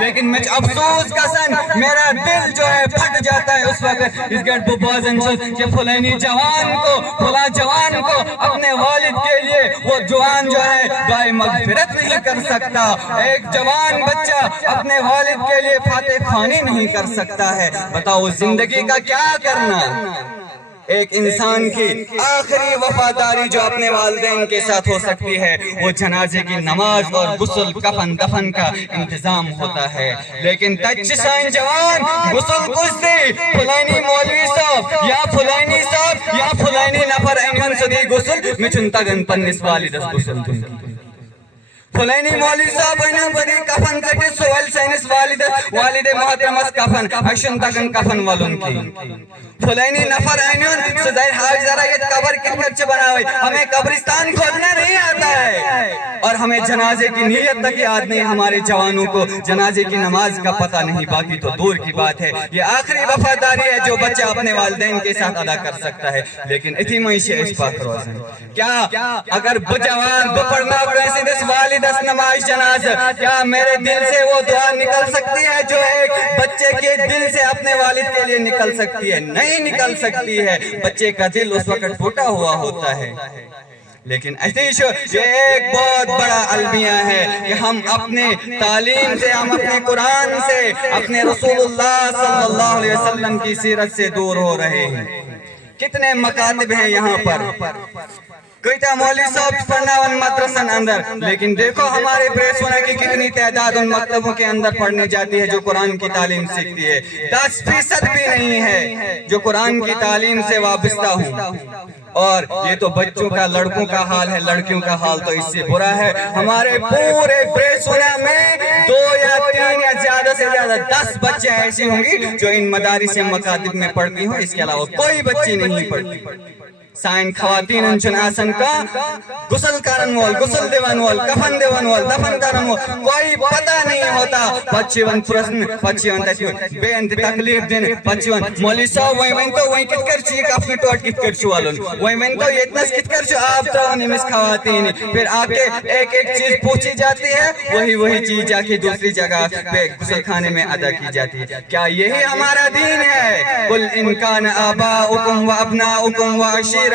لیکن مجھ افسوس کا سن میرا دل جو ہے پھٹ جاتا ہے اس وقت اس گھر پہ بازن کہ فلانی جوان کو فلاں جوان کو اپنے والد کے لیے وہ جوان جو ہے دعائے مغفرت نہیں کر سکتا، ایک جوان بچہ اپنے والد کے لیے فاتح خوانی نہیں کر سکتا ہے۔ بتاؤ زندگی کا کیا کرنا؟ ایک انسان کی آخری وفاداری جو اپنے والدین کے ساتھ ہو سکتی ہے وہ جنازے کی نماز اور غسل کفن دفن کا انتظام ہوتا ہے، لیکن تچ سائن جوان غسل کشتی فلانی مولوی صاحب یا فلانی صاحب یا فلانی نفر انہن سدی غسل مچن تگن پنس والدس غسل دن فلانی مولوی صاحب انہن سدی کفن کٹی سوال سینس والد محترمس کفن اشن تگن کفن والن کی فلانی نفر انہن سدائر حاج ذرا یہ قبر کتنے چھ بناوئی، ہمیں قبرستان کھودنا نہیں آتا ہے اور ہمیں جنازے کی نیت تک یاد نہیں، ہمارے جوانوں کو جنازے کی نماز کا پتہ نہیں، باقی تو دور کی بات ہے۔ یہ آخری وفاداری ہے جو بچہ اپنے والدین کے ساتھ ادا کر سکتا ہے، لیکن اتھی معیشی اس بات روزن کیا اگر بجوان بپڑنا ویسے دس والدس نماز جنازہ کیا میرے دل سے وہ دعا نکل سکتی ہے جو ایک بچے کے دل سے اپنے والد کے لیے نکل سکتی ہے؟ نہیں نکل سکتی ہے، بچے کا دل اس وقت ٹوٹا ہوا ہوتا ہے۔ لیکن ایسے یہ ایک بہت بڑا المیہ ہے کہ ہم اپنے تعلیم سے، ہم اپنے قرآن سے، اپنے رسول اللہ صلی اللہ علیہ وسلم کی سیرت سے دور ہو رہے ہیں۔ کتنے مکاتب ہیں یہاں پر، کئیتا مولی صاحب پڑھنا ان مدرسن اندر، لیکن دیکھو ہمارے پریسونا کی کتنی تعداد ان مکتبوں کے اندر پڑھنے جاتی ہے جو قرآن کی تعلیم سیکھتی ہے۔ 10% بھی نہیں ہے جو قرآن کی تعلیم سے وابستہ ہوں، اور یہ تو بچوں کا، لڑکوں کا حال ہے، لڑکیوں کا حال تو اس سے برا ہے۔ ہمارے پورے پریسونا میں 2 یا 3 یا زیادہ سے زیادہ 10 بچے ایسی ہوں گی جو ان مدارس یا مکاتب میں پڑھتی ہوں، اس کے علاوہ کوئی بچی نہیں پڑھتی۔ سائن خواتین انچن آسن کا غسل کرن وال، غسل دیون وال، کفن دیون وال، دفن کرن وال، کوئی پتہ نہیں ہوتا۔ بچے ون پرسن، بچے ون تیسی بے انت تکلیف دین، بچے ون مولی صاحب وہیں تو وہیں کت کر چیک اپنی ٹوٹ کت کر چوالن، وہیں تو اتنس کت کر چو آپ تاؤنی مس خواتین، پھر آکے ایک چیز پوچھی جاتی ہے، وہی چیز جا کے دوسری جگہ پہ غسل خانے میں ادا کی جاتی ہے۔ کیا یہی ہمارا دین ہے؟ قل ان کان آباؤکم و ابناؤکم و عشیرتکم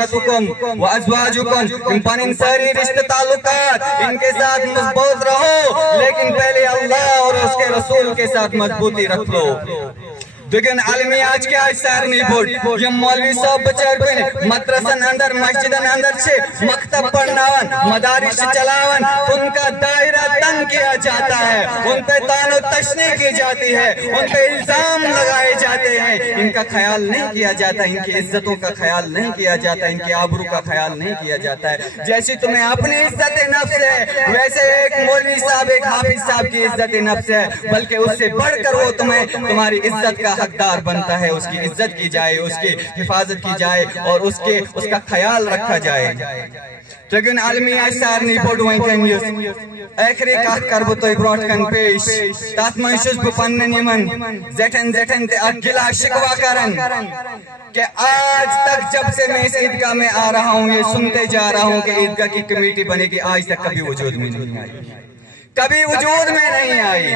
و ازواجکم، ان پر ان ساری رشتہ تعلقات ان کے ساتھ مضبوط رہو، لیکن پہلے اللہ اور اس کے رسول کے ساتھ مضبوطی رکھ لو۔ دیکھیں عالمی آج کے آج سارنی بوٹ یہ مولوی صاحب بچار بین مدرسن اندر مسجدن اندر سے مکتب پڑھناون مدارس چلاون، ان کا دائرہ تنگ کیا جاتا ہے، ان پہ تان و تشنی کی جاتی ہے، ان پہ الزام لگائے جاتے ہیں، ان کا خیال نہیں کیا جاتا، ان کی عزتوں کا خیال نہیں کیا جاتا، ان کی آبرو کا خیال نہیں کیا جاتا ہے۔ جیسی تمہیں اپنی عزت نفس ہے ویسے ایک مولوی صاحب، ایک حافظ صاحب کی عزت نفس ہے، بلکہ اس سے بڑھ کر وہ تمہاری عزت کا حقدار بنتا ہے، اس کی عزت کی جائے، اس کی حفاظت کی جائے اور اس کا خیال رکھا جائے۔ لیکن عالمی آج سارنی بوڑ وہیں کنگیس ایکھری کات کربو تو بروٹ کن پیش تات منشوز بپنن یمن زیٹن تے اگلا شکوا کرن کہ آج تک جب سے میں اس عیدگاہ میں آ رہا ہوں یہ سنتے جا رہا ہوں کہ عیدگاہ کی کمیٹی بنے گی، آج تک کبھی وجود میں نہیں آئی، کبھی وجود میں نہیں آئی۔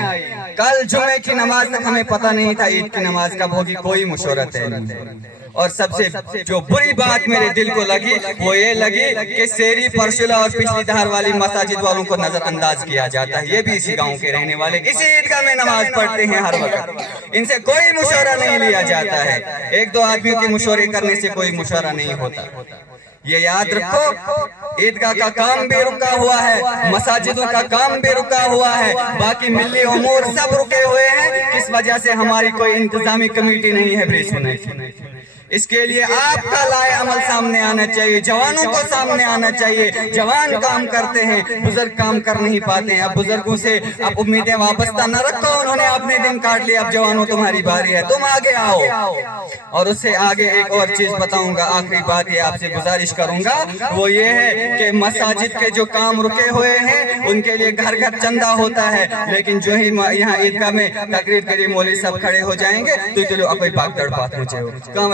کل جمعے کی نماز تک ہمیں پتہ نہیں تھا عید کی نماز کب ہوگی، کوئی مشورت ہے نہیں۔ اور سب سے جو بری بات میرے دل کو لگی وہ یہ لگی کہ سیری پرشلہ اور پچھلی دھار والی مساجد والوں کو نظر انداز کیا جاتا ہے، یہ بھی اسی گاؤں کے رہنے والے اسی عیدگاہ میں نماز پڑھتے ہیں ہر وقت، ان سے کوئی مشورہ نہیں لیا جاتا ہے، 1-2 آدمیوں کے مشورے کرنے سے کوئی مشورہ نہیں ہوتا۔ یہ یاد رکھو عیدگاہ کا کام بھی رکا ہوا ہے، مساجدوں کا کام بھی رکا ہوا ہے، باقی ملی امور سب رکے ہوئے ہیں، کس وجہ سے ہماری کوئی انتظامی کمیٹی نہیں ہے بریسونے کی۔ اس کے لیے آپ کا لائے عمل سامنے آنا چاہیے، جوانوں کو سامنے آنا چاہیے، جوان کام کرتے ہیں، بزرگ کام کر نہیں پاتے ہیں، اب بزرگوں سے اب امیدیں وابستہ نہ رکھو، انہوں نے اپنے دن کاٹ لیا، اب جوانوں تمہاری باری ہے، تم آگے آؤ۔ اور اس سے آگے ایک اور چیز بتاؤں گا، آخری بات یہ آپ سے گزارش کروں گا، وہ یہ ہے کہ مساجد کے جو کام رکے ہوئے ہیں ان کے لیے گھر گھر چندہ ہوتا ہے، لیکن جو ہی یہاں عیدگاہ میں تقریر کے لیے مولوی صاحب کھڑے ہو جائیں گے تو چلو اپنی پاک تڑ پات مجھے ہو کام